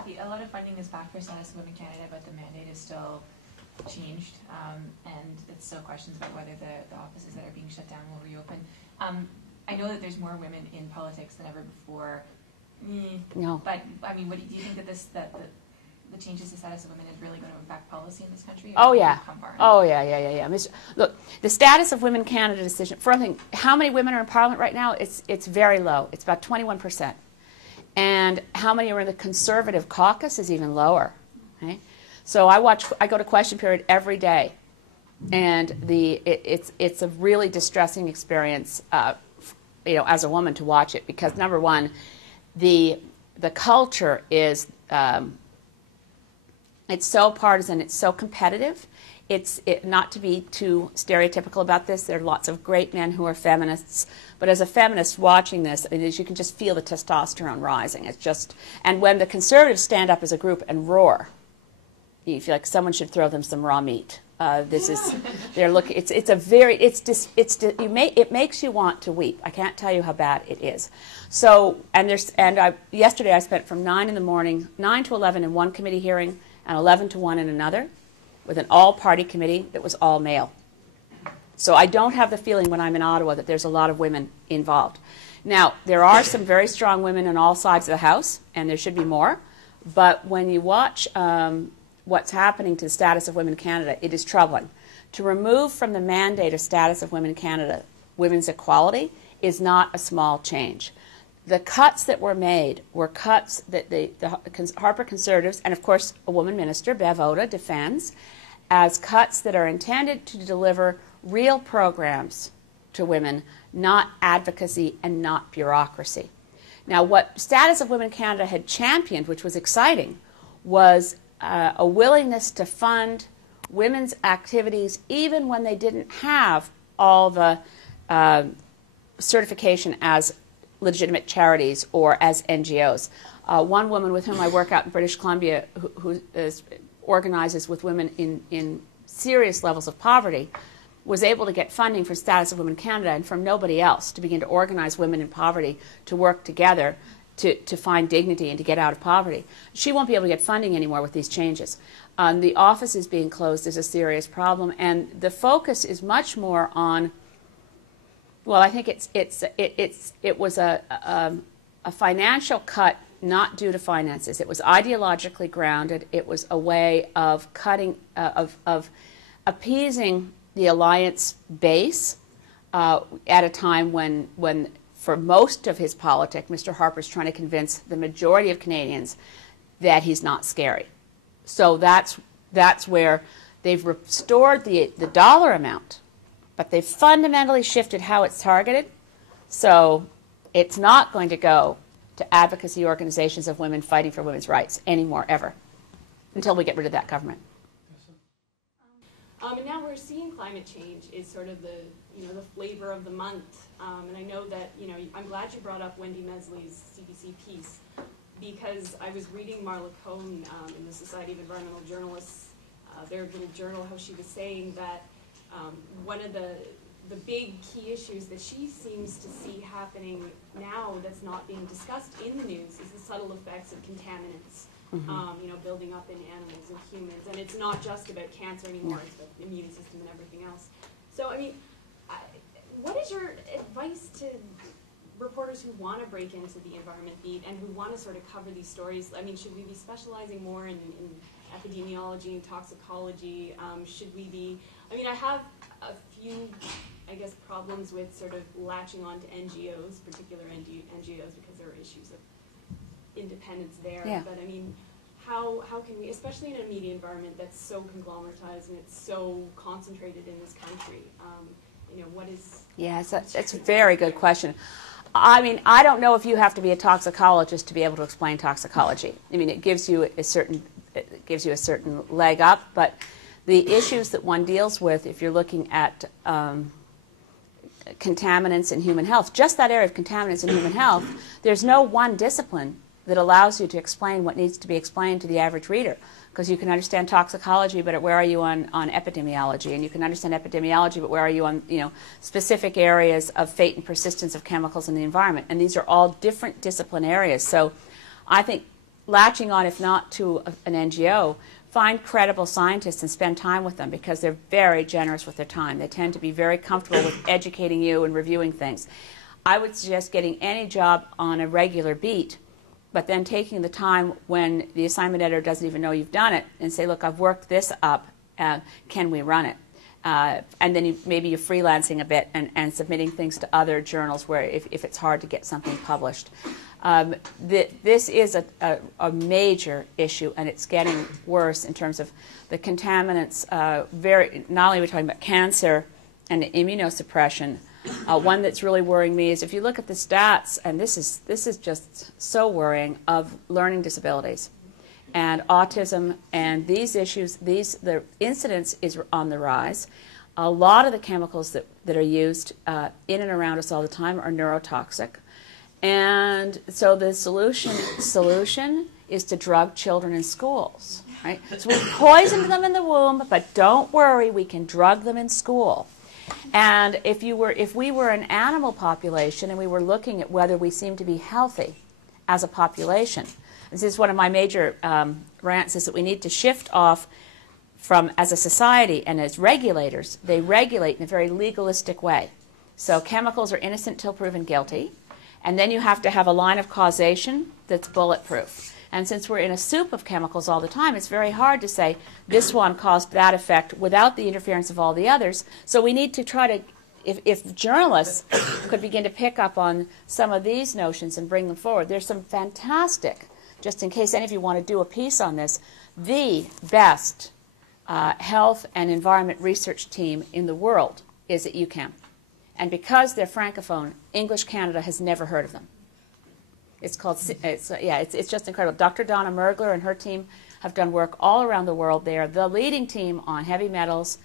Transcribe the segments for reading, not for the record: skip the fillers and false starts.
okay, a lot of funding is back for Status of Women Canada, but the mandate is still changed, and it's still questions about whether the offices that are being shut down will reopen. I know that there's more women in politics than ever before. No. But I mean, do you think that the changes to Status of Women is really going to affect policy in this country? Oh yeah. Oh yeah. Look, the Status of Women Canada decision. For one thing, how many women are in Parliament right now? It's very low. It's about 21%. And how many are in the Conservative caucus is even lower. Okay? So I go to question period every day, and it's a really distressing experience, as a woman to watch it, because number one, the culture is it's so partisan, it's so competitive. Not to be too stereotypical about this, there are lots of great men who are feminists, but as a feminist watching this, you can just feel the testosterone rising. It's just, and when the Conservatives stand up as a group and roar, you feel like someone should throw them some raw meat. They're looking. It makes you want to weep. I can't tell you how bad it is. So, yesterday I spent from 9 in the morning, 9 to 11 in one committee hearing, and 11 to 1 in another, with an all-party committee that was all male. So I don't have the feeling when I'm in Ottawa that there's a lot of women involved. Now, there are some very strong women on all sides of the House, and there should be more. But when you watch what's happening to the Status of Women Canada, it is troubling. To remove from the mandate of Status of Women Canada women's equality is not a small change. The cuts that were made were cuts that the Harper Conservatives, and of course a woman minister, Bev Oda, defends, as cuts that are intended to deliver real programs to women, not advocacy and not bureaucracy. Now, what Status of Women Canada had championed, which was exciting, was a willingness to fund women's activities even when they didn't have all the certification as legitimate charities or as NGOs. One woman with whom I work out in British Columbia who organizes with women in serious levels of poverty was able to get funding for Status of Women Canada and from nobody else to begin to organize women in poverty to work together to find dignity and to get out of poverty. She won't be able to get funding anymore with these changes. The offices being closed is a serious problem, and the focus is much more on, well, I think it was a financial cut not due to finances. It was ideologically grounded. It was a way of cutting, of appeasing the alliance base at a time when for most of his politic, Mr. Harper's trying to convince the majority of Canadians that he's not scary. So that's where they've restored the dollar amount, but they've fundamentally shifted how it's targeted. So it's not going to go to advocacy organizations of women fighting for women's rights anymore, ever, until we get rid of that government. And now we're seeing climate change is sort of the flavor of the month. And I know that, I'm glad you brought up Wendy Mesley's CBC piece, because I was reading Marla Cohn in the Society of Environmental Journalists, their little journal, how she was saying that one of the big key issues that she seems to see happening now that's not being discussed in the news is the subtle effects of contaminants. Building up in animals and humans. And it's not just about cancer anymore, it's about the immune system and everything else. So, what is your advice to reporters who want to break into the environment beat and who want to sort of cover these stories? Should we be specializing more in epidemiology and toxicology? Should we be, I have a few, problems with sort of latching on to NGOs, particular NGOs, because there are issues of independence there. Yeah. But how can we, especially in a media environment that's so conglomeratized and it's so concentrated in this country, what is... Yeah, it's a very good question. I don't know if you have to be a toxicologist to be able to explain toxicology. it gives you a certain leg up, but the issues that one deals with if you're looking at contaminants in human health, just that area of contaminants in human health, there's no one discipline that allows you to explain what needs to be explained to the average reader. Because you can understand toxicology, but where are you on epidemiology? And you can understand epidemiology, but where are you on specific areas of fate and persistence of chemicals in the environment? And these are all different discipline areas. So I think latching on, if not to an NGO, find credible scientists and spend time with them, because they're very generous with their time. They tend to be very comfortable with educating you and reviewing things. I would suggest getting any job on a regular beat, but then taking the time when the assignment editor doesn't even know you've done it and say, look, I've worked this up, can we run it? And then maybe you're freelancing a bit and submitting things to other journals where if it's hard to get something published. This is a major issue, and it's getting worse in terms of the contaminants. Not only are we talking about cancer and immunosuppression. One that's really worrying me is if you look at the stats, and this is just so worrying, of learning disabilities and autism and these issues. The incidence is on the rise. A lot of the chemicals that are used in and around us all the time are neurotoxic. And so the solution is to drug children in schools, right? So we poisoned them in the womb, but don't worry, we can drug them in school. And if we were an animal population and we were looking at whether we seem to be healthy as a population, this is one of my major rants, is that we need to shift off from, as a society and as regulators, they regulate in a very legalistic way. So chemicals are innocent till proven guilty. And then you have to have a line of causation that's bulletproof. And since we're in a soup of chemicals all the time, it's very hard to say this one caused that effect without the interference of all the others. So we need to try to, if journalists could begin to pick up on some of these notions and bring them forward. There's some fantastic, just in case any of you want to do a piece on this, the best health and environment research team in the world is at UQAM. And because they're Francophone, English Canada has never heard of them. It's just incredible. Dr. Donna Mergler and her team have done work all around the world. They are the leading team on heavy metals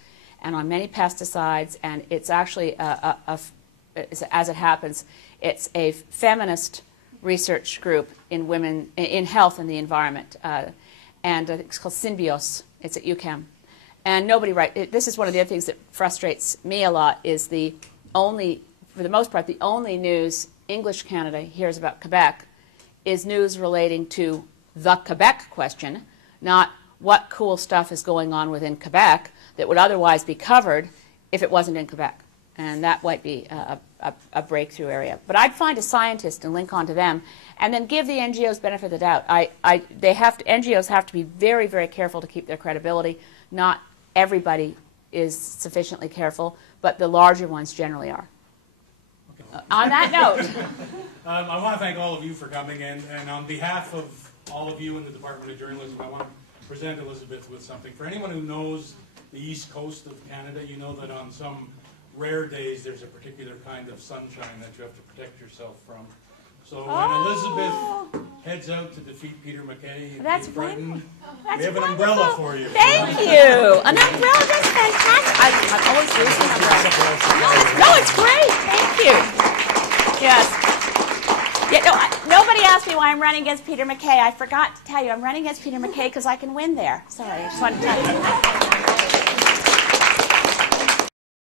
and on many pesticides, and it's actually, as it happens, it's a feminist research group in women, in health and the environment. And it's called Symbios. It's at UQAM. And nobody this is one of the other things that frustrates me a lot, is for the most part, the only news English Canada hears about Quebec is news relating to the Quebec question, not what cool stuff is going on within Quebec that would otherwise be covered if it wasn't in Quebec. And that might be a breakthrough area. But I'd find a scientist and link onto them, and then give the NGOs benefit of the doubt. NGOs have to be very, very careful to keep their credibility. Not everybody is sufficiently careful, but the larger ones generally are. Okay. On that note. I want to thank all of you for coming, and on behalf of all of you in the Department of Journalism, I want to present Elizabeth with something. For anyone who knows the east coast of Canada, you know that on some rare days there's a particular kind of sunshine that you have to protect yourself from. So when Elizabeth heads out to defeat Peter MacKay in Brighton, we have an umbrella for you. Thank you. An umbrella, that's fantastic. I'm always using umbrellas. No, it's great. Thank you. Yes. Yeah, nobody asked me why I'm running against Peter MacKay. I forgot to tell you, I'm running against Peter MacKay because I can win there. Sorry, I just wanted to tell you.